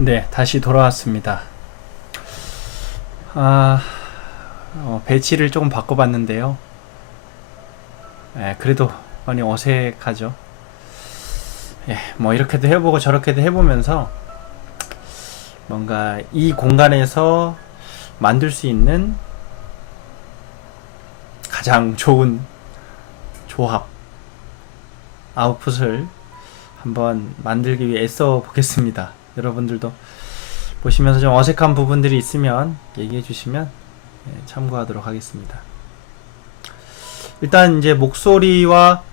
네, 다시 돌아왔습니다. 아, 배치를 조금 바꿔봤는데요. 그래도 많이 어색하죠. 뭐 이렇게도 해보고 저렇게도 해보면서 뭔가 이 공간에서 만들 수 있는 가장 좋은 조합, 아웃풋을 한번 만들기 위해 애써 보겠습니다. 여러분들도 보시면서 좀 어색한 부분들이 있으면 얘기해 주시면 참고하도록 하겠습니다. 일단 이제 목소리와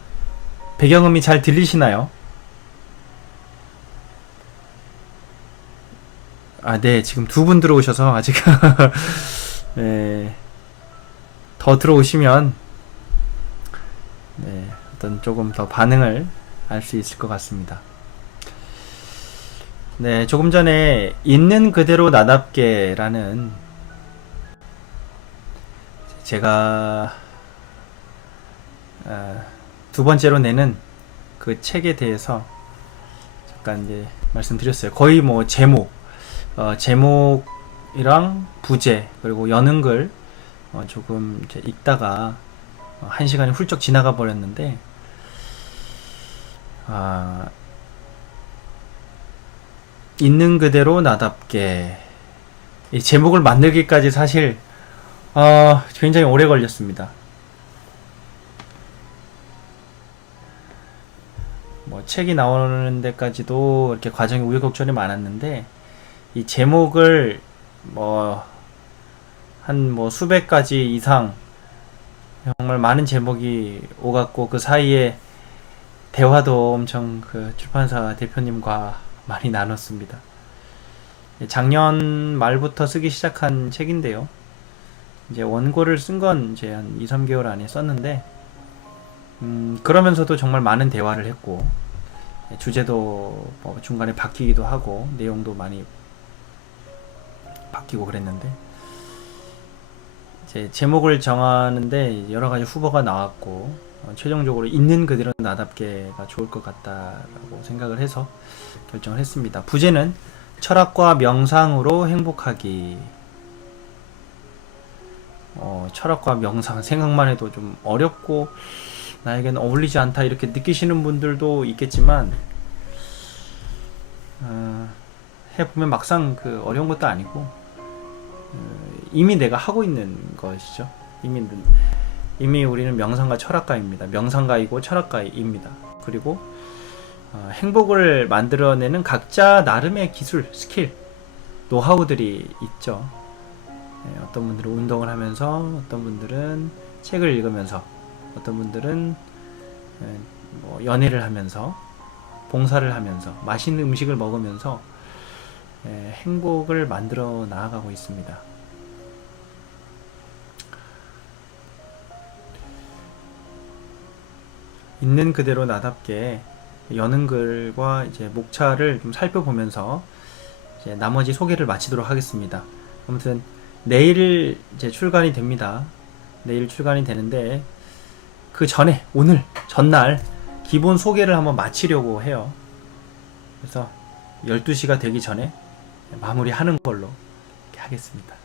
배경음이 잘 들리시나요? 네, 지금 두 분 들어오셔서 아직 네, 더 들어오시면 어떤 조금 더 반응을 알 수 있을 것 같습니다. 네, 조금 전에 있는 그대로 나답게 라는 제가 두 번째로 내는 그 책에 대해서 잠깐 이제 말씀드렸어요. 거의 뭐 제목이랑 부제 그리고 여는 글 조금 이제 읽다가 한 시간이 훌쩍 지나가 버렸는데 있는 그대로 나답게 이 제목을 만들기까지 사실 굉장히 오래 걸렸습니다. 뭐 책이 나오는 데까지도 이렇게 과정이 우여곡절이 많았는데 이 제목을 한 수백 가지 이상 정말 많은 제목이 오갔고 그 사이에 대화도 엄청 그 출판사 대표님과 많이 나눴습니다. 작년 말부터 쓰기 시작한 책인데요. 이제 원고를 쓴 건 이제 한 2, 3개월 안에 썼는데 그러면서도 정말 많은 대화를 했고 주제도 중간에 바뀌기도 하고 내용도 많이 바뀌고 그랬는데 이제 제목을 정하는데 여러 가지 후보가 나왔고 최종적으로 있는 그대로 나답게가 좋을 것 같다라고 생각을 해서 결정을 했습니다. 부제는 철학과 명상으로 행복하기. 철학과 명상 생각만 해도 좀 어렵고 나에게는 어울리지 않다 이렇게 느끼시는 분들도 있겠지만 해보면 막상 그 어려운 것도 아니고 이미 내가 하고 있는 것이죠. 이미 우리는 명상가 철학가입니다. 명상가이고 철학가입니다. 그리고 행복을 만들어내는 각자 나름의 기술, 스킬, 노하우들이 있죠. 어떤 분들은 운동을 하면서, 어떤 분들은 책을 읽으면서, 어떤 분들은 연애를 하면서, 봉사를 하면서, 맛있는 음식을 먹으면서 행복을 만들어 나아가고 있습니다. 있는 그대로 나답게 여는 글과 이제 목차를 좀 살펴보면서 이제 나머지 소개를 마치도록 하겠습니다. 아무튼 내일 이제 출간이 됩니다. 내일 출간이 되는데 그 전에 오늘 전날 기본 소개를 한번 마치려고 해요. 그래서 12시가 되기 전에 마무리하는 걸로 이렇게 하겠습니다.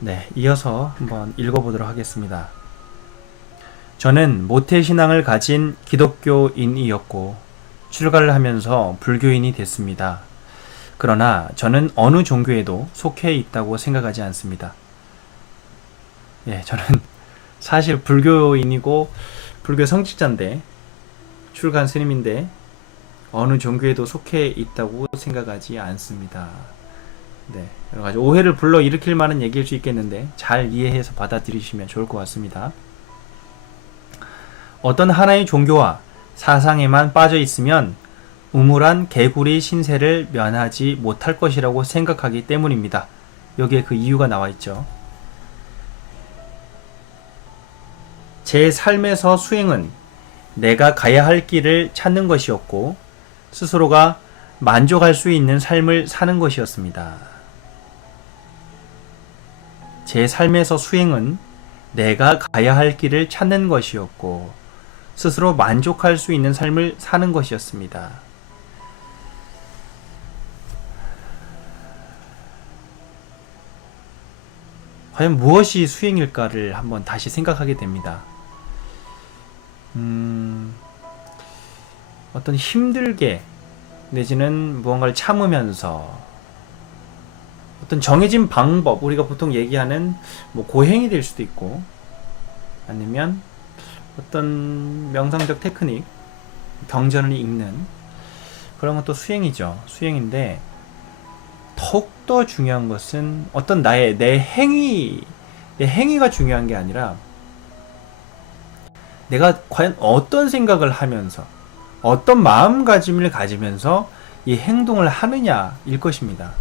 네, 이어서 한번 읽어보도록 하겠습니다. 저는 모태신앙을 가진 기독교인이었고 출가를 하면서 불교인이 됐습니다. 그러나 저는 어느 종교에도 속해 있다고 생각하지 않습니다. 저는 사실 불교인이고 불교 성직자인데 출가한 스님인데 어느 종교에도 속해 있다고 생각하지 않습니다. 여러가지 오해를 불러일으킬 만한 얘기일 수 있겠는데 잘 이해해서 받아들이시면 좋을 것 같습니다. 어떤 하나의 종교와 사상에만 빠져 있으면 우물한 개구리 신세를 면하지 못할 것이라고 생각하기 때문입니다. 여기에 그 이유가 나와 있죠. 제 삶에서 수행은 내가 가야 할 길을 찾는 것이었고 스스로가 만족할 수 있는 삶을 사는 것이었습니다. 제 삶에서 수행은 내가 가야 할 길을 찾는 것이었고 스스로 만족할 수 있는 삶을 사는 것이었습니다. 과연 무엇이 수행일까를 한번 다시 생각하게 됩니다. 어떤 힘들게 내지는 무언가를 참으면서 어떤 정해진 방법, 우리가 보통 얘기하는 뭐 고행이 될 수도 있고 아니면 어떤 명상적 테크닉, 경전을 읽는 그런 것도 수행이죠. 수행인데 더욱더 중요한 것은 어떤 내 행위가 중요한 게 아니라 내가 과연 어떤 생각을 하면서 어떤 마음가짐을 가지면서 이 행동을 하느냐일 것입니다.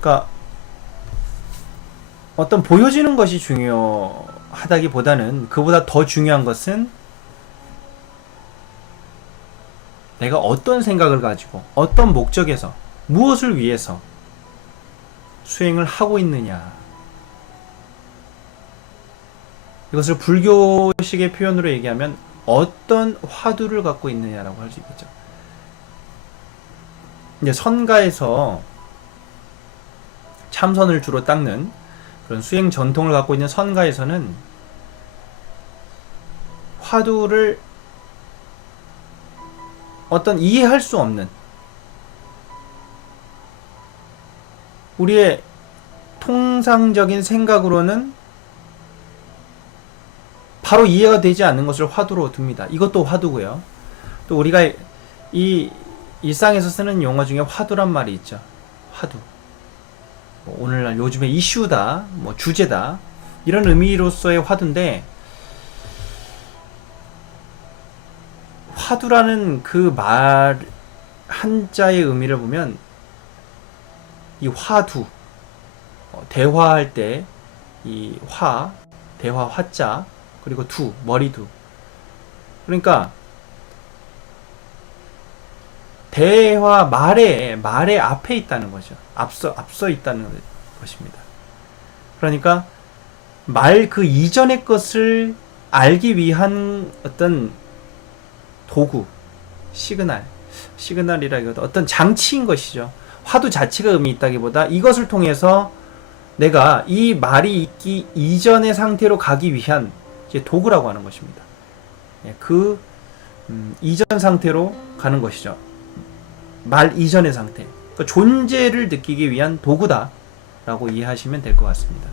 그러니까 어떤 보여지는 것이 중요하다기보다는 그보다 더 중요한 것은 내가 어떤 생각을 가지고 어떤 목적에서 무엇을 위해서 수행을 하고 있느냐. 이것을 불교식의 표현으로 얘기하면 어떤 화두를 갖고 있느냐라고 할 수 있겠죠. 이제 선가에서 참선을 주로 닦는 그런 수행 전통을 갖고 있는 선가에서는 화두를 어떤 이해할 수 없는 우리의 통상적인 생각으로는 바로 이해가 되지 않는 것을 화두로 둡니다. 이것도 화두고요. 또 우리가 이 일상에서 쓰는 용어 중에 화두란 말이 있죠. 화두. 뭐 오늘날 요즘에 이슈다, 뭐 주제다 이런 의미로서의 화두인데 화두라는 그 말 한자의 의미를 보면 이 화두 대화할 때 이 대화 화자 그리고 두 머리두 그러니까 대화 말의 앞에 있다는 거죠. 앞서 있다는 것입니다. 그러니까 말 그 이전의 것을 알기 위한 어떤 도구, 시그널이라기보다 어떤 장치인 것이죠. 화두 자체가 의미 있다기보다 이것을 통해서 내가 이 말이 있기 이전의 상태로 가기 위한 이제 도구라고 하는 것입니다. 그 이전 상태로 가는 것이죠. 말 이전의 상태. 그러니까 존재를 느끼기 위한 도구다라고 이해하시면 될 것 같습니다.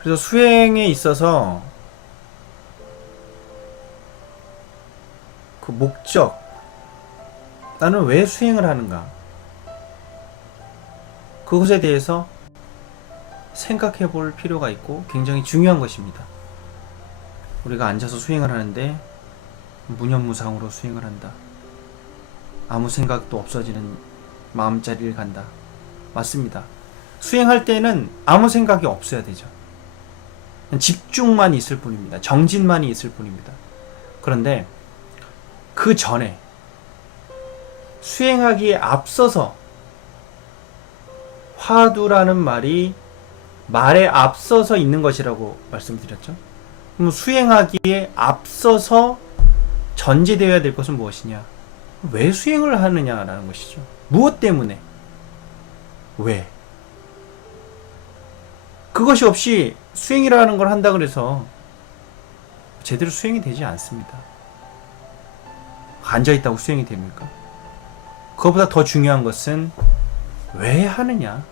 그래서 수행에 있어서 그 목적, 나는 왜 수행을 하는가? 그것에 대해서 생각해 볼 필요가 있고 굉장히 중요한 것입니다. 우리가 앉아서 수행을 하는데 무념무상으로 수행을 한다. 아무 생각도 없어지는 마음자리를 간다. 맞습니다. 수행할 때는 아무 생각이 없어야 되죠. 집중만 있을 뿐입니다. 정진만이 있을 뿐입니다. 그런데 그 전에 수행하기에 앞서서 화두라는 말에 앞서서 있는 것이라고 말씀드렸죠. 그럼 수행하기에 앞서서 전제되어야 될 것은 무엇이냐? 왜 수행을 하느냐라는 것이죠. 무엇 때문에? 왜? 그것이 없이 수행이라는 걸 한다 그래서 제대로 수행이 되지 않습니다. 앉아있다고 수행이 됩니까? 그것보다 더 중요한 것은 왜 하느냐?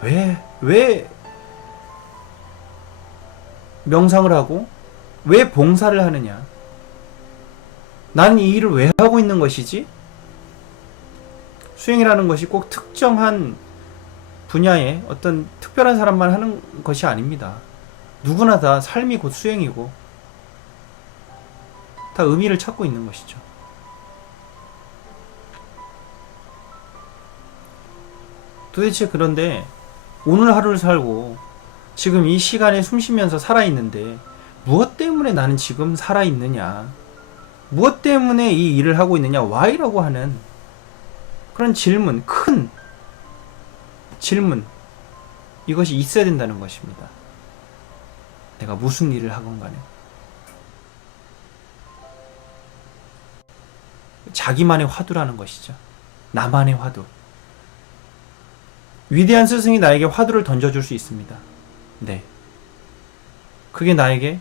왜 명상을 하고 왜 봉사를 하느냐? 나는 이 일을 왜 하고 있는 것이지? 수행이라는 것이 꼭 특정한 분야에 어떤 특별한 사람만 하는 것이 아닙니다. 누구나 다 삶이 곧 수행이고 다 의미를 찾고 있는 것이죠. 도대체 그런데 오늘 하루를 살고 지금 이 시간에 숨 쉬면서 살아있는데 무엇 때문에 나는 지금 살아있느냐, 무엇 때문에 이 일을 하고 있느냐, why라고 하는 그런 질문, 큰 질문, 이것이 있어야 된다는 것입니다. 내가 무슨 일을 하건 간에 자기만의 화두라는 것이죠. 나만의 화두. 위대한 스승이 나에게 화두를 던져줄 수 있습니다. 네. 그게 나에게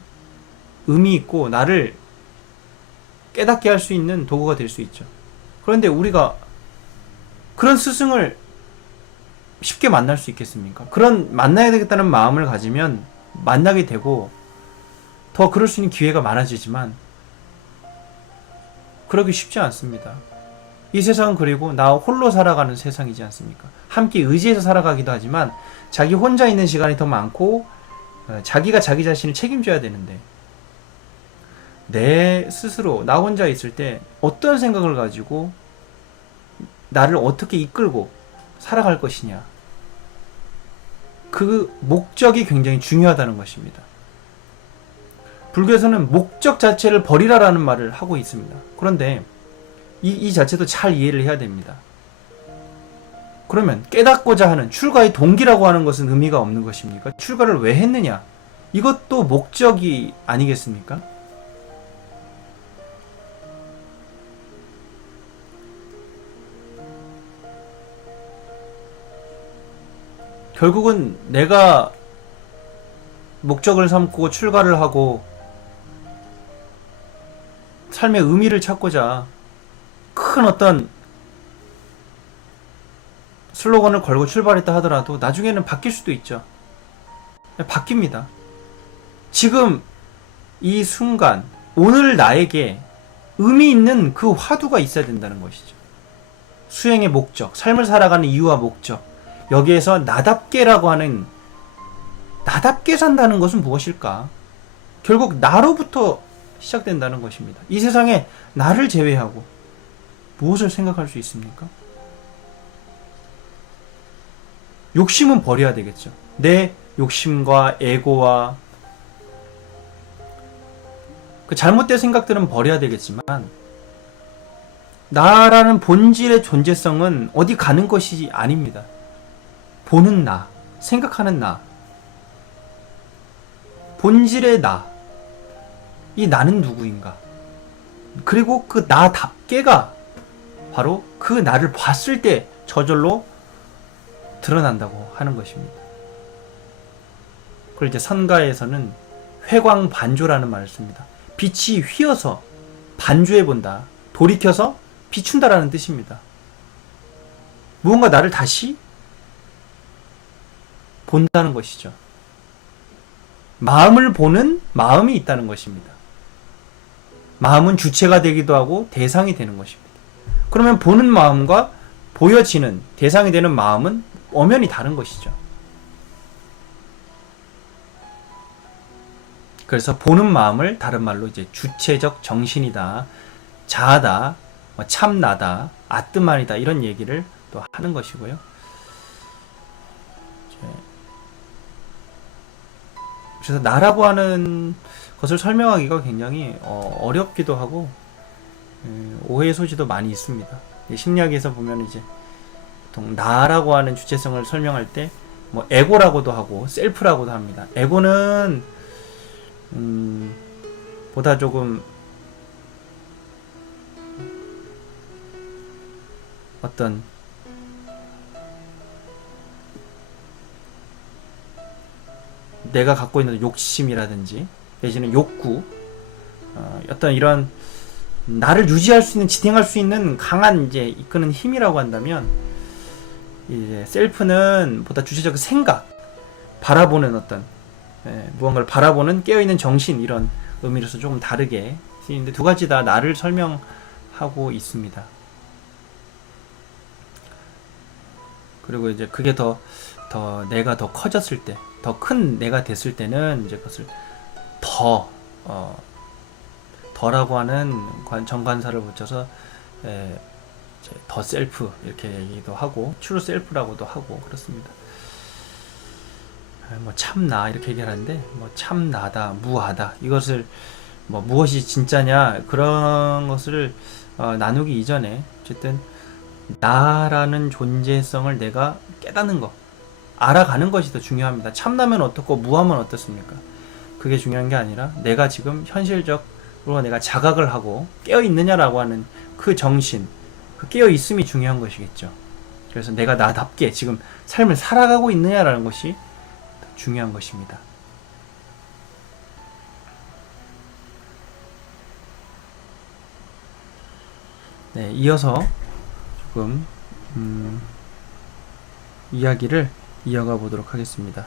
의미 있고 나를 깨닫게 할 수 있는 도구가 될 수 있죠. 그런데 우리가 그런 스승을 쉽게 만날 수 있겠습니까? 그런 만나야 되겠다는 마음을 가지면 만나게 되고 더 그럴 수 있는 기회가 많아지지만 그러기 쉽지 않습니다. 이 세상은 그리고 나 홀로 살아가는 세상이지 않습니까? 함께 의지해서 살아가기도 하지만 자기 혼자 있는 시간이 더 많고 자기가 자기 자신을 책임져야 되는데 내 스스로 나 혼자 있을 때 어떤 생각을 가지고 나를 어떻게 이끌고 살아갈 것이냐, 그 목적이 굉장히 중요하다는 것입니다. 불교에서는 목적 자체를 버리라라는 말을 하고 있습니다. 그런데 이 자체도 잘 이해를 해야 됩니다. 그러면 깨닫고자 하는 출가의 동기라고 하는 것은 의미가 없는 것입니까? 출가를 왜 했느냐? 이것도 목적이 아니겠습니까? 결국은 내가 목적을 삼고 출가를 하고 삶의 의미를 찾고자 큰 어떤 슬로건을 걸고 출발했다 하더라도 나중에는 바뀔 수도 있죠. 바뀝니다. 지금 이 순간 오늘 나에게 의미 있는 그 화두가 있어야 된다는 것이죠. 수행의 목적, 삶을 살아가는 이유와 목적, 여기에서 나답게라고 하는, 나답게 산다는 것은 무엇일까? 결국 나로부터 시작된다는 것입니다. 이 세상에 나를 제외하고 무엇을 생각할 수 있습니까? 욕심은 버려야 되겠죠. 내 욕심과 에고와 그 잘못된 생각들은 버려야 되겠지만 나라는 본질의 존재성은 어디 가는 것이 아닙니다. 보는 나, 생각하는 나, 본질의 나, 이 나는 누구인가? 그리고 그 나답게가 바로 그 나를 봤을 때 저절로 드러난다고 하는 것입니다. 그걸 이제 선가에서는 회광반조라는 말을 씁니다. 빛이 휘어서 반조해 본다, 돌이켜서 비춘다라는 뜻입니다. 무언가 나를 다시 본다는 것이죠. 마음을 보는 마음이 있다는 것입니다. 마음은 주체가 되기도 하고 대상이 되는 것입니다. 그러면 보는 마음과 보여지는 대상이 되는 마음은 엄연히 다른 것이죠. 그래서 보는 마음을 다른 말로 이제 주체적 정신이다, 자아다, 참나다, 아뜨만이다, 이런 얘기를 또 하는 것이고요. 그래서 나라고 하는 것을 설명하기가 굉장히 어렵기도 하고 오해의 소지도 많이 있습니다. 심리학에서 보면 이제 보통 나라고 하는 주체성을 설명할 때 뭐 에고라고도 하고 셀프라고도 합니다. 에고는 보다 조금 어떤 내가 갖고 있는 욕심이라든지 내지는 욕구, 어떤 이런 나를 유지할 수 있는, 지탱할 수 있는 강한 이제 이끄는 힘이라고 한다면, 이제 셀프는 보다 주체적 생각, 바라보는 어떤 무언가를 바라보는 깨어있는 정신, 이런 의미로서 조금 다르게 쓰이는데 두 가지 다 나를 설명하고 있습니다. 그리고 이제 그게 더 내가 더 커졌을 때, 더 큰 내가 됐을 때는 이제 그것을 더라고 하는 정관사를 붙여서 이제 더 셀프 이렇게 얘기도 하고 트루 셀프라고도 하고 그렇습니다. 뭐 참나 이렇게 얘기하는데 뭐 참나다 무하다 이것을 뭐 무엇이 진짜냐 그런 것을 나누기 이전에 어쨌든 나라는 존재성을 내가 깨닫는 것 알아가는 것이 더 중요합니다. 참나면 어떻고 무하면 어떻습니까? 그게 중요한 게 아니라 내가 지금 현실적으로 내가 자각을 하고 깨어있느냐라고 하는 그 정신 그 깨어있음이 중요한 것이겠죠. 그래서 내가 나답게 지금 삶을 살아가고 있느냐라는 것이 중요한 것입니다. 네, 이어서 조금 이야기를 이어가 보도록 하겠습니다.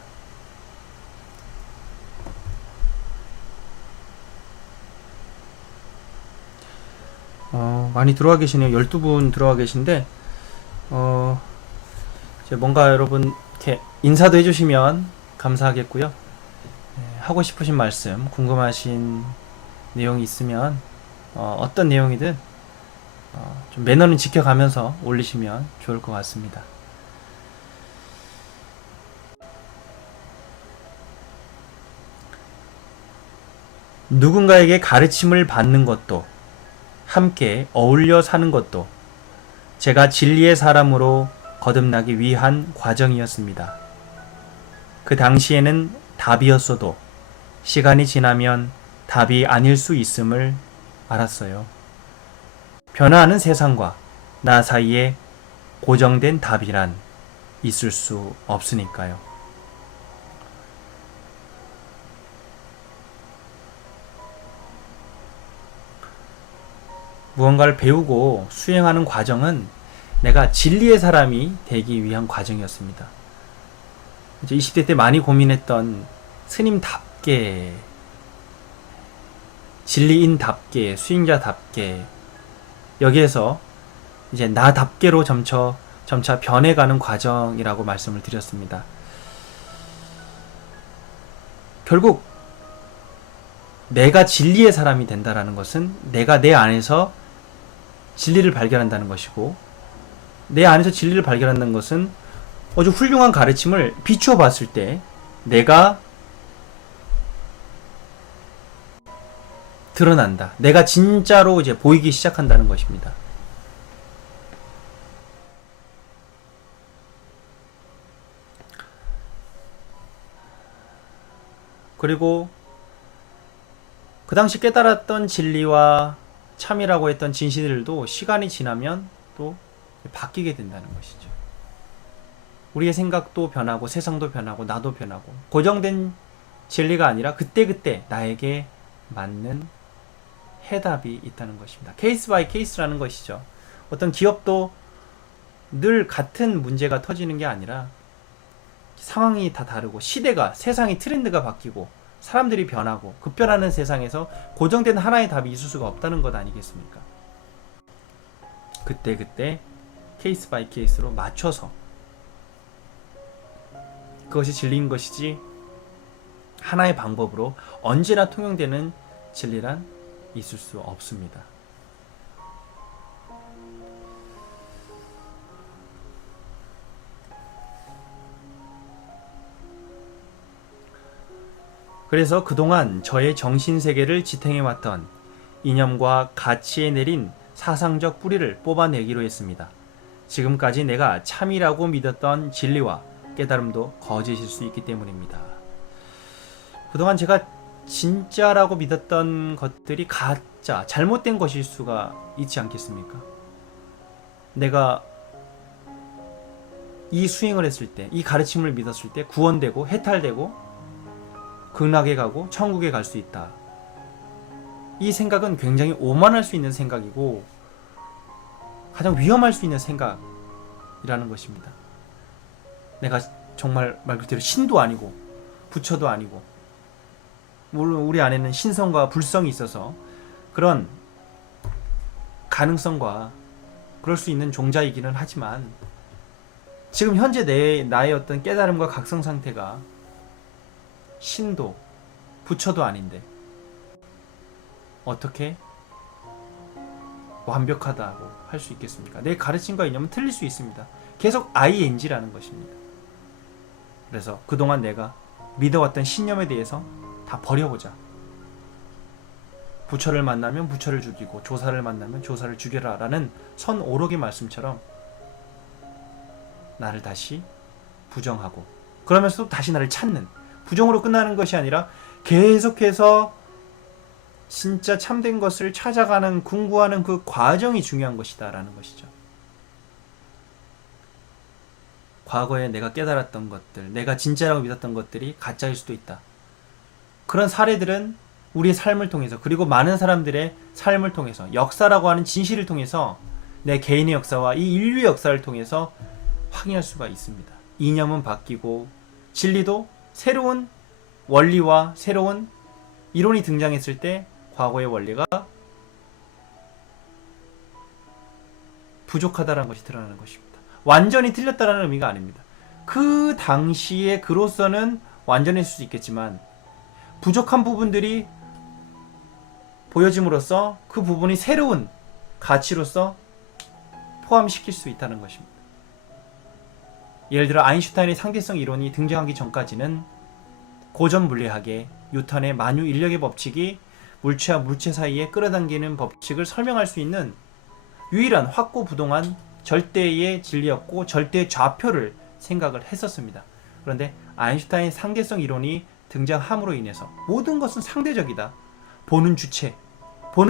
많이 들어와 계시네요. 12분 들어와 계신데 이제 뭔가 여러분 이렇게 인사도 해주시면 감사하겠고요. 네, 하고 싶으신 말씀, 궁금하신 내용이 있으면 어떤 내용이든 좀 매너는 지켜가면서 올리시면 좋을 것 같습니다. 누군가에게 가르침을 받는 것도 함께 어울려 사는 것도 제가 진리의 사람으로 거듭나기 위한 과정이었습니다. 그 당시에는 답이었어도 시간이 지나면 답이 아닐 수 있음을 알았어요. 변화하는 세상과 나 사이에 고정된 답이란 있을 수 없으니까요. 무언가를 배우고 수행하는 과정은 내가 진리의 사람이 되기 위한 과정이었습니다. 이제 20대 때 많이 고민했던 스님답게, 진리인답게, 수행자답게 여기에서 이제 나답게로 점차 변해가는 과정이라고 말씀을 드렸습니다. 결국 내가 진리의 사람이 된다는 것은 내가 내 안에서 진리를 발견한다는 것이고 내 안에서 진리를 발견한다는 것은 아주 훌륭한 가르침을 비추어 봤을 때 내가 드러난다. 내가 진짜로 이제 보이기 시작한다는 것입니다. 그리고 그 당시 깨달았던 진리와 참이라고 했던 진실들도 시간이 지나면 또 바뀌게 된다는 것이죠. 우리의 생각도 변하고 세상도 변하고 나도 변하고 고정된 진리가 아니라 그때그때 나에게 맞는 해답이 있다는 것입니다. 케이스 바이 케이스라는 것이죠. 어떤 기업도 늘 같은 문제가 터지는 게 아니라 상황이 다 다르고 시대가 세상의 트렌드가 바뀌고 사람들이 변하고 급변하는 세상에서 고정된 하나의 답이 있을 수가 없다는 것 아니겠습니까? 그때 케이스 바이 케이스로 맞춰서 그것이 진리인 것이지 하나의 방법으로 언제나 통용되는 진리란 있을 수 없습니다. 그래서 그동안 저의 정신세계를 지탱해왔던 이념과 가치에 내린 사상적 뿌리를 뽑아내기로 했습니다. 지금까지 내가 참이라고 믿었던 진리와 깨달음도 거짓일 수 있기 때문입니다. 그동안 제가 진짜라고 믿었던 것들이 가짜, 잘못된 것일 수가 있지 않겠습니까? 내가 이 수행을 했을 때, 이 가르침을 믿었을 때 구원되고 해탈되고 극락에 가고 천국에 갈 수 있다. 이 생각은 굉장히 오만할 수 있는 생각이고 가장 위험할 수 있는 생각이라는 것입니다. 내가 정말 말 그대로 신도 아니고 부처도 아니고 물론 우리 안에는 신성과 불성이 있어서 그런 가능성과 그럴 수 있는 종자이기는 하지만 지금 현재 나의 어떤 깨달음과 각성 상태가 신도 부처도 아닌데 어떻게 완벽하다고 할 수 있겠습니까? 내 가르침과 이념은 틀릴 수 있습니다. 계속 ing라는 것입니다. 그래서 그동안 내가 믿어왔던 신념에 대해서 다 버려보자. 부처를 만나면 부처를 죽이고 조사를 만나면 조사를 죽여라 라는 선 오록의 말씀처럼 나를 다시 부정하고 그러면서도 다시 나를 찾는, 부정으로 끝나는 것이 아니라 계속해서 진짜 참된 것을 찾아가는, 궁구하는 그 과정이 중요한 것이다 라는 것이죠. 과거에 내가 깨달았던 것들, 내가 진짜라고 믿었던 것들이 가짜일 수도 있다. 그런 사례들은 우리의 삶을 통해서, 그리고 많은 사람들의 삶을 통해서, 역사라고 하는 진실을 통해서, 내 개인의 역사와 이 인류의 역사를 통해서 확인할 수가 있습니다. 이념은 바뀌고 진리도 새로운 원리와 새로운 이론이 등장했을 때 과거의 원리가 부족하다는 것이 드러나는 것입니다. 완전히 틀렸다는 의미가 아닙니다. 그 당시에 그로서는 완전했을 수 있겠지만 부족한 부분들이 보여짐으로써 그 부분이 새로운 가치로서 포함시킬 수 있다는 것입니다. 예를 들어 아인슈타인의 상대성 이론이 등장하기 전까지는 고전 물리학의 뉴턴의 만유 인력의 법칙이 물체와 물체 사이에 끌어당기는 법칙을 설명할 수 있는 유일한 확고부동한 절대의 진리였고 절대의 좌표를 생각을 했었습니다. 그런데 아인슈타인 상대성 이론이 등장함으로 인해서 모든 것은 상대적이다. 보는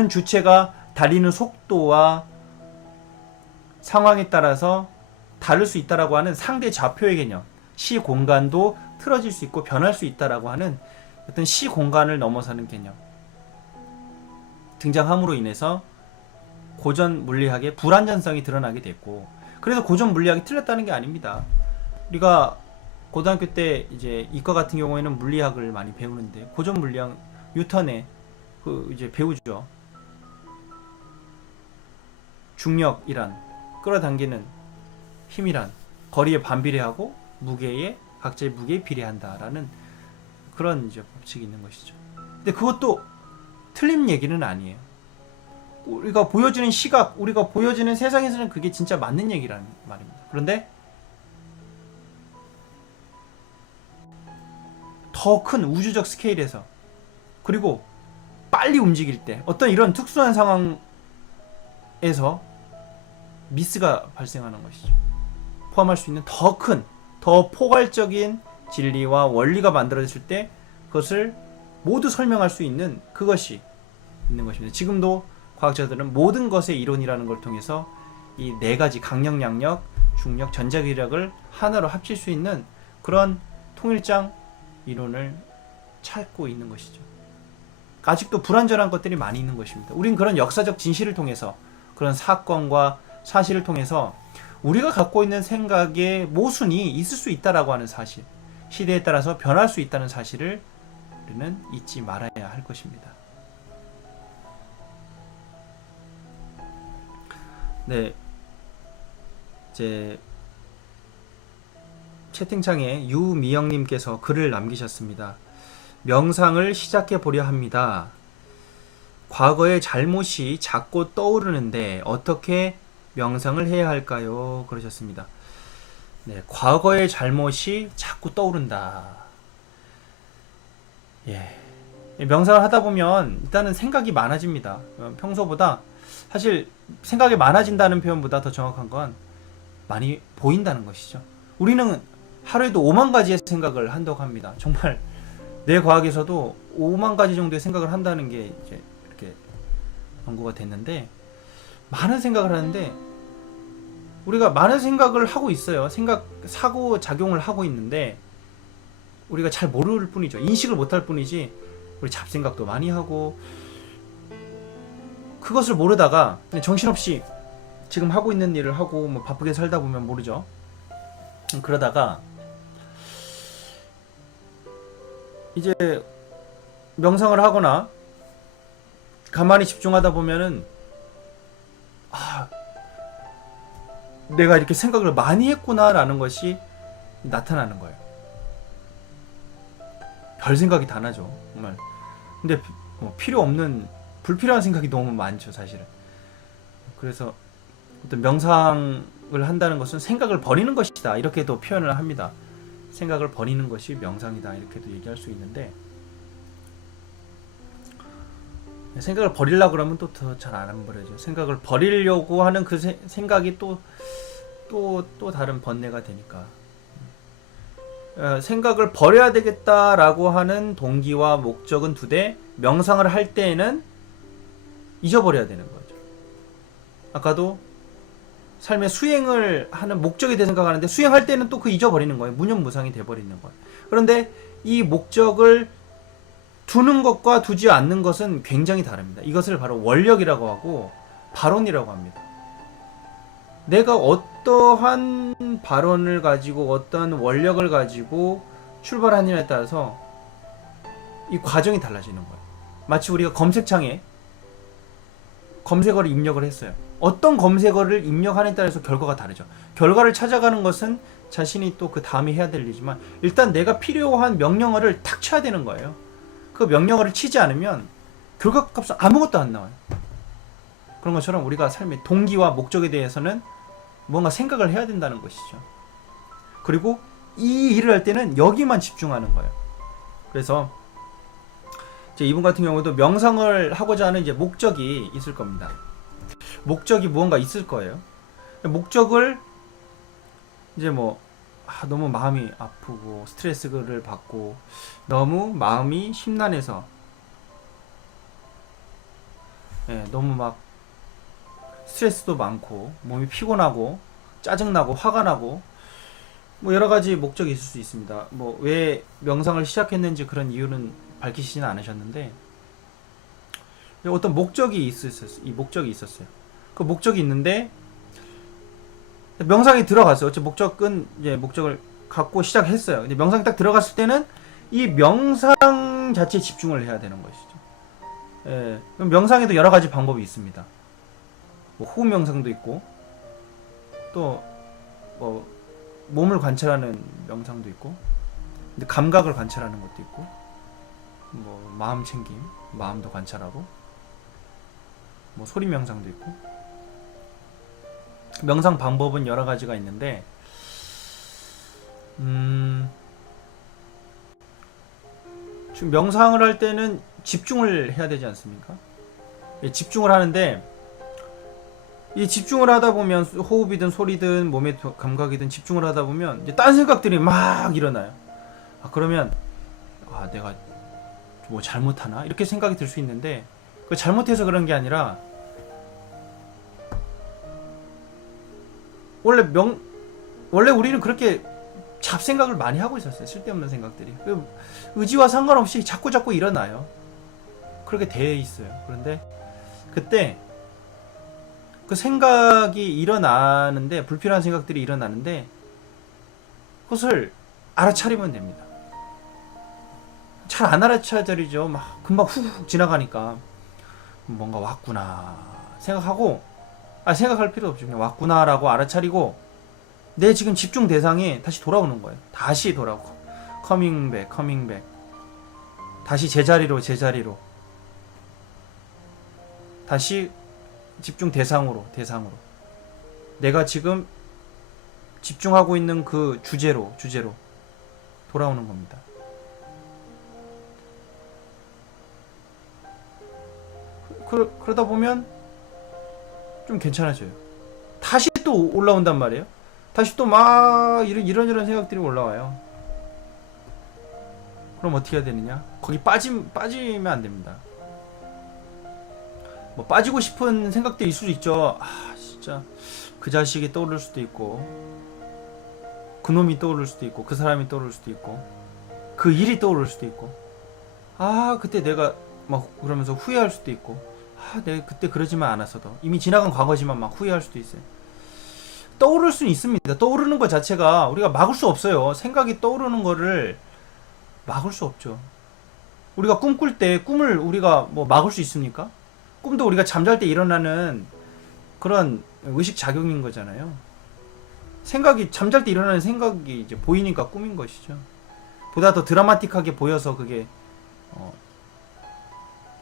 주체가 달리는 속도와 상황에 따라서 다를 수 있다라고 하는 상대 좌표의 개념, 시 공간도 틀어질 수 있고 변할 수 있다라고 하는 어떤 시 공간을 넘어서는 개념 등장함으로 인해서 고전 물리학의 불완전성이 드러나게 됐고, 그래서 고전 물리학이 틀렸다는 게 아닙니다. 우리가 고등학교 때 이제 이과 같은 경우에는 물리학을 많이 배우는데 고전 물리학 뉴턴의 그 이제 배우죠. 중력이란 끌어당기는 힘이란 거리에 반비례하고 무게에 각자의 무게에 비례한다라는 그런 이제 법칙이 있는 것이죠. 근데 그것도 틀린 얘기는 아니에요. 우리가 보여지는 시각, 우리가 보여지는 세상에서는 그게 진짜 맞는 얘기라는 말입니다. 그런데 더 큰 우주적 스케일에서, 그리고 빨리 움직일 때 어떤 이런 특수한 상황에서 미스가 발생하는 것이죠. 포함할 수 있는 더 큰, 더 포괄적인 진리와 원리가 만들어졌을 때 그것을 모두 설명할 수 있는 그것이 있는 것입니다. 지금도 과학자들은 모든 것의 이론이라는 걸 통해서 이 네 가지 강력, 양력, 중력, 전자기력을 하나로 합칠 수 있는 그런 통일장 이론을 찾고 있는 것이죠. 아직도 불완전한 것들이 많이 있는 것입니다. 우린 그런 역사적 진실을 통해서, 그런 사건과 사실을 통해서 우리가 갖고 있는 생각의 모순이 있을 수 있다라고 하는 사실, 시대에 따라서 변할 수 있다는 사실을 우리는 잊지 말아야 할 것입니다. 네, 이제 채팅창에 유미영님께서 글을 남기셨습니다. 명상을 시작해 보려 합니다. 과거의 잘못이 자꾸 떠오르는데 어떻게 명상을 해야 할까요? 그러셨습니다. 네, 과거의 잘못이 자꾸 떠오른다. 예. 명상을 하다 보면 일단은 생각이 많아집니다. 평소보다, 사실 생각이 많아진다는 표현보다 더 정확한 건 많이 보인다는 것이죠. 우리는 하루에도 5만 가지의 생각을 한다고 합니다. 정말 뇌 과학에서도 5만 가지 정도의 생각을 한다는 게 이제 이렇게 연구가 됐는데, 많은 생각을 하는데 우리가 많은 생각을 하고 있어요. 사고 작용을 하고 있는데 우리가 잘 모를 뿐이죠. 인식을 못할 뿐이지 우리 잡생각도 많이 하고, 그것을 모르다가 그냥 정신없이 지금 하고 있는 일을 하고 뭐 바쁘게 살다 보면 모르죠. 그러다가 이제 명상을 하거나 가만히 집중하다 보면은 내가 이렇게 생각을 많이 했구나 라는 것이 나타나는 거예요. 별 생각이 다 나죠, 정말. 근데 뭐 필요 없는 불필요한 생각이 너무 많죠, 사실은. 그래서 어떤 명상을 한다는 것은 생각을 버리는 것이다, 이렇게도 표현을 합니다. 생각을 버리는 것이 명상이다, 이렇게도 얘기할 수 있는데, 생각을 버리려고 그러면 또 더 잘 안 버려져. 생각을 버리려고 하는 그 생각이 또 다른 번뇌가 되니까. 생각을 버려야 되겠다라고 하는 동기와 목적은 두 대, 명상을 할 때에는 잊어버려야 되는 거죠. 아까도 삶의 수행을 하는 목적에 대해 생각하는데, 수행할 때는 또 그 잊어버리는 거예요. 무념무상이 돼버리는 거예요. 그런데 이 목적을 두는 것과 두지 않는 것은 굉장히 다릅니다. 이것을 바로 원력이라고 하고 발언이라고 합니다. 내가 어떠한 발언을 가지고 어떤 원력을 가지고 출발하느냐에 따라서 이 과정이 달라지는 거예요. 마치 우리가 검색창에 검색어를 입력을 했어요. 어떤 검색어를 입력하느냐에 따라서 결과가 다르죠. 결과를 찾아가는 것은 자신이 또 그 다음에 해야 될 일이지만, 일단 내가 필요한 명령어를 탁 쳐야 되는 거예요. 그 명령어를 치지 않으면 결과값은 아무것도 안 나와요. 그런 것처럼 우리가 삶의 동기와 목적에 대해서는 뭔가 생각을 해야 된다는 것이죠. 그리고 이 일을 할 때는 여기만 집중하는 거예요. 그래서 이제 이분 같은 경우도 명상을 하고자 하는 이제 목적이 있을 겁니다. 목적이 무언가 있을 거예요. 목적을 이제 뭐 너무 마음이 아프고 스트레스를 받고 너무 마음이 심란해서, 너무 막 스트레스도 많고 몸이 피곤하고 짜증나고 화가 나고 뭐 여러 가지 목적이 있을 수 있습니다. 뭐 왜 명상을 시작했는지 그런 이유는 밝히시지는 않으셨는데, 어떤 목적이 있었어요. 그 목적이 있는데 명상이 들어갔어요. 목적은 이제 목적을 갖고 시작했어요. 근데 명상이 딱 들어갔을 때는 이 명상 자체에 집중을 해야 되는 것이죠. 그럼 명상에도 여러 가지 방법이 있습니다. 뭐 호흡 명상도 있고, 또 뭐 몸을 관찰하는 명상도 있고, 근데 감각을 관찰하는 것도 있고, 뭐 마음 챙김, 마음도 관찰하고, 뭐 소리 명상도 있고. 명상 방법은 여러 가지가 있는데, 지금 명상을 할 때는 집중을 해야 되지 않습니까? 집중을 하는데, 이 집중을 하다 보면 호흡이든 소리든 몸의 감각이든 집중을 하다 보면 이제 딴 생각들이 막 일어나요. 그러면 내가 뭐 잘못하나? 이렇게 생각이 들 수 있는데, 그 잘못해서 그런 게 아니라 원래 우리는 그렇게 잡생각을 많이 하고 있었어요. 쓸데없는 생각들이. 의지와 상관없이 자꾸 일어나요. 그렇게 돼 있어요. 그런데 그때 그 생각이 일어나는데, 불필요한 생각들이 일어나는데, 그것을 알아차리면 됩니다. 잘 안 알아차리죠. 막 금방 훅 지나가니까 뭔가 왔구나 생각하고, 생각할 필요 없죠. 그냥 왔구나라고 알아차리고 내 지금 집중 대상에 다시 돌아오는 거예요. 다시 돌아오고 커밍 백 다시 제자리로 다시 집중 대상으로 내가 지금 집중하고 있는 그 주제로 돌아오는 겁니다. 그러다 보면 좀 괜찮아져요. 다시 또 올라온단 말이에요. 다시 또 막 이런 생각들이 올라와요. 그럼 어떻게 해야 되느냐? 거기 빠지면 안 됩니다. 뭐 빠지고 싶은 생각들이 있을 수 있죠. 진짜 그 자식이 떠오를 수도 있고, 그 놈이 떠오를 수도 있고, 그 사람이 떠오를 수도 있고, 그 일이 떠오를 수도 있고, 그때 내가 막 그러면서 후회할 수도 있고, 내가 그때 그러지만 않았어도, 이미 지나간 과거지만 막 후회할 수도 있어요. 떠오를 수는 있습니다. 떠오르는 것 자체가 우리가 막을 수 없어요. 생각이 떠오르는 거를 막을 수 없죠. 우리가 꿈꿀 때 꿈을 우리가 뭐 막을 수 있습니까? 꿈도 우리가 잠잘 때 일어나는 그런 의식 작용인 거잖아요. 생각이, 잠잘 때 일어나는 생각이 이제 보이니까 꿈인 것이죠. 보다 더 드라마틱하게 보여서 그게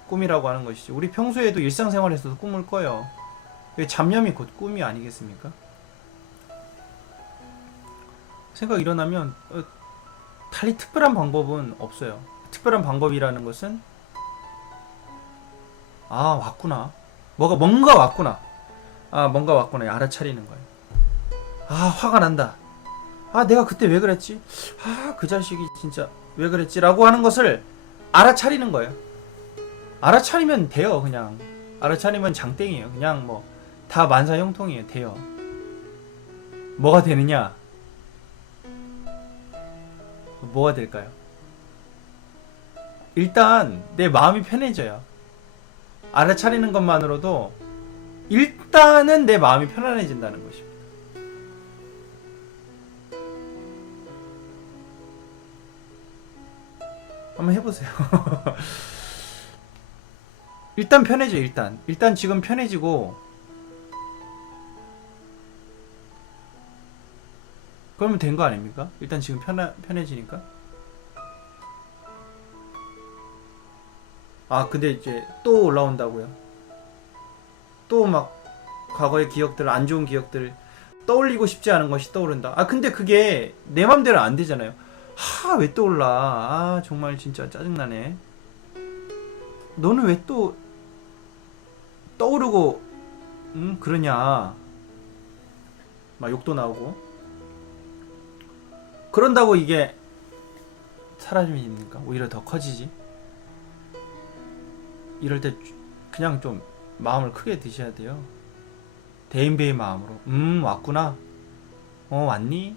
꿈이라고 하는 것이죠. 우리 평소에도 일상생활에서도 꿈을 꿔요. 잡념이 곧 꿈이 아니겠습니까? 생각 일어나면 달리 특별한 방법은 없어요. 특별한 방법이라는 것은 왔구나. 뭔가 왔구나. 뭔가 왔구나. 알아차리는 거예요. 화가 난다. 내가 그때 왜 그랬지? 그 자식이 진짜 왜 그랬지? 라고 하는 것을 알아차리는 거예요. 알아차리면 돼요, 그냥. 알아차리면 장땡이에요. 그냥 다 만사형통이에요. 돼요. 뭐가 되느냐? 뭐가 될까요? 일단 내 마음이 편해져요. 알아차리는 것만으로도 일단은 내 마음이 편안해진다는 것입니다. 한번 해보세요. 일단 편해져. 일단 지금 편해지고, 그러면 된 거 아닙니까? 일단 지금 편해지니까. 근데 이제 또 올라온다고요. 또 막 과거의 기억들, 안 좋은 기억들 떠올리고 싶지 않은 것이 떠오른다. 근데 그게 내 맘대로 안 되잖아요. 왜 떠올라? 정말 진짜 짜증나네. 너는 왜 또 떠오르고 그러냐? 막 욕도 나오고. 그런다고 이게 사라집니까? 오히려 더 커지지. 이럴 때 그냥 좀 마음을 크게 드셔야 돼요. 대인배의 마음으로. 왔구나. 왔니?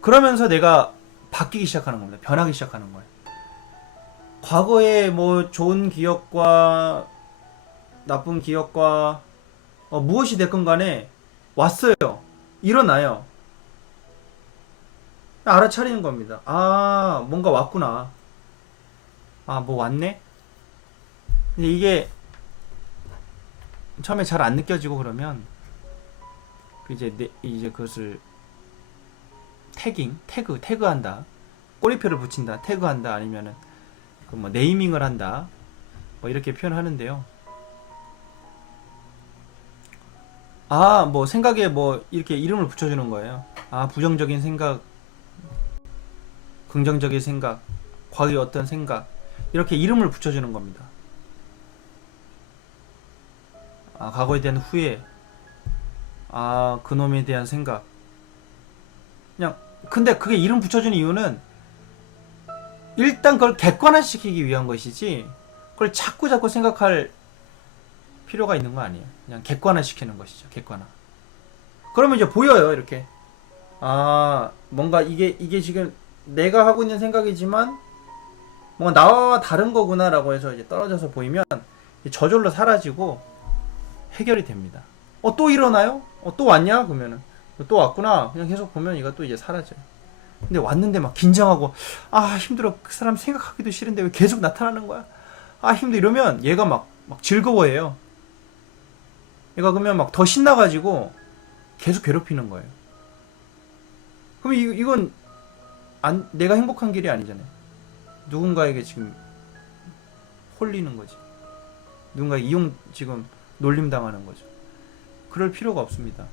그러면서 내가 바뀌기 시작하는 겁니다. 변하기 시작하는 거예요. 과거의 좋은 기억과 나쁜 기억과 무엇이 됐건 간에 왔어요. 일어나요. 알아차리는 겁니다. 뭔가 왔구나. 뭐 왔네? 근데 이게 처음에 잘 안 느껴지고 그러면 이제 그것을 태그한다. 꼬리표를 붙인다. 태그한다. 아니면은 네이밍을 한다. 이렇게 표현하는데요. 생각에 이렇게 이름을 붙여주는 거예요. 부정적인 생각, 긍정적인 생각, 과거의 어떤 생각, 이렇게 이름을 붙여주는 겁니다. 과거에 대한 후회, 그놈에 대한 생각. 근데 그게 이름 붙여주는 이유는 일단 그걸 객관화시키기 위한 것이지, 그걸 자꾸 생각할 필요가 있는 거 아니에요. 그냥 객관화시키는 것이죠. 객관화. 그러면 이제 보여요. 이렇게. 뭔가 이게 지금 내가 하고 있는 생각이지만 뭔가 나와 다른 거구나라고 해서 이제 떨어져서 보이면 저절로 사라지고 해결이 됩니다. 또 일어나요? 또 왔냐? 그러면은 또 왔구나. 그냥 계속 보면 이거 또 이제 사라져요. 근데 왔는데 막 긴장하고 힘들어. 그 사람 생각하기도 싫은데 왜 계속 나타나는 거야? 힘들어. 이러면 얘가 막 즐거워해요. 얘가 그러면 막 더 신나가지고 계속 괴롭히는 거예요. 그럼 이건 내가 행복한 길이 아니잖아요. 누군가에게 지금 홀리는 거지. 누군가에 지금 놀림당하는 거죠. 그럴 필요가 없습니다.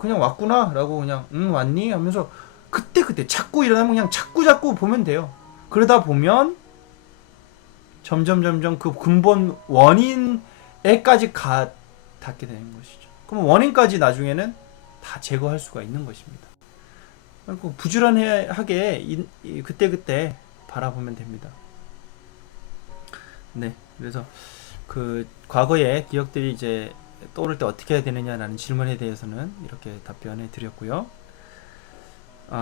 그냥 왔구나 라고 그냥 왔니? 하면서 그때 자꾸 일어나면 그냥 자꾸 보면 돼요. 그러다 보면 점점 그 근본 원인에까지 닿게 되는 것이죠. 그럼 원인까지 나중에는 다 제거할 수가 있는 것입니다. 부지런하게 그때 바라보면 됩니다. 네, 그래서 그 과거의 기억들이 이제 떠오를 때 어떻게 해야 되느냐라는 질문에 대해서는 이렇게 답변해 드렸고요.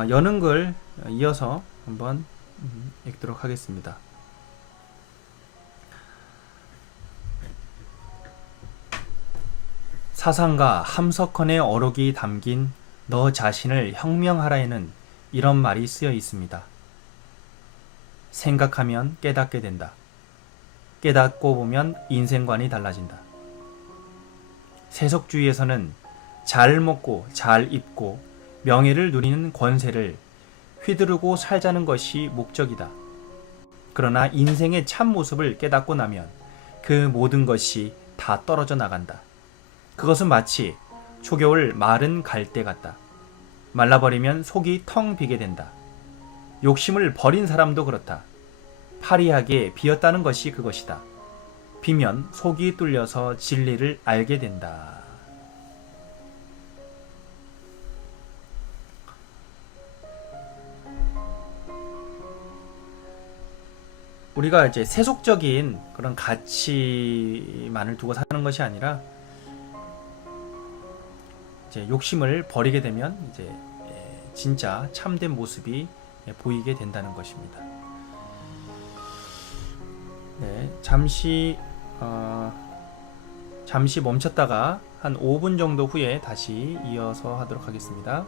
여는 글 이어서 한번 읽도록 하겠습니다. 사상가 함석헌의 어록이 담긴 너 자신을 혁명하라에는 이런 말이 쓰여 있습니다. 생각하면 깨닫게 된다. 깨닫고 보면 인생관이 달라진다. 세속주의에서는 잘 먹고 잘 입고 명예를 누리는 권세를 휘두르고 살자는 것이 목적이다. 그러나 인생의 참 모습을 깨닫고 나면 그 모든 것이 다 떨어져 나간다. 그것은 마치 초겨울 마른 갈대 같다. 말라버리면 속이 텅 비게 된다. 욕심을 버린 사람도 그렇다. 파리하게 비었다는 것이 그것이다. 비면 속이 뚫려서 진리를 알게 된다. 우리가 이제 세속적인 그런 가치만을 두고 사는 것이 아니라 이제 욕심을 버리게 되면 이제 진짜 참된 모습이 보이게 된다는 것입니다. 네, 잠시 멈췄다가 한 5분 정도 후에 다시 이어서 하도록 하겠습니다.